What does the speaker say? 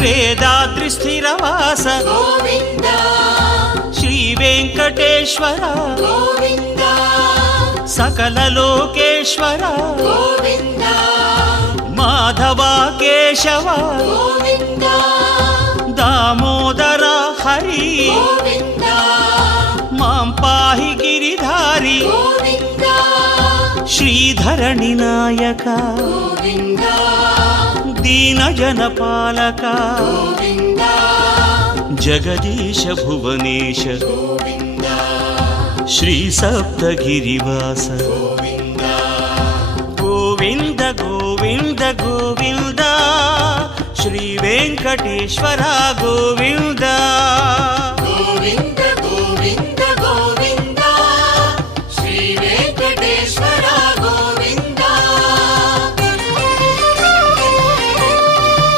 వేదాద్రి స్థిరవాస గోవింద శ్రీ వెంకటేశ్వర గోవింద సకల లోకేశ్వర గోవింద మాధవ కేశవ గోవింద దామోదర హరి గోవింద మాం పాహి గిరిధారి గోవింద శ్రీధరణి నాయక గోవింద దీన జనపాలక గోవింద జగదీశ భువనేశ గోవింద శ్రీ సప్తగిరివాస గోవింద గోవింద గోవింద గోవింద శ్రీ వెంకటేశ్వర గోవింద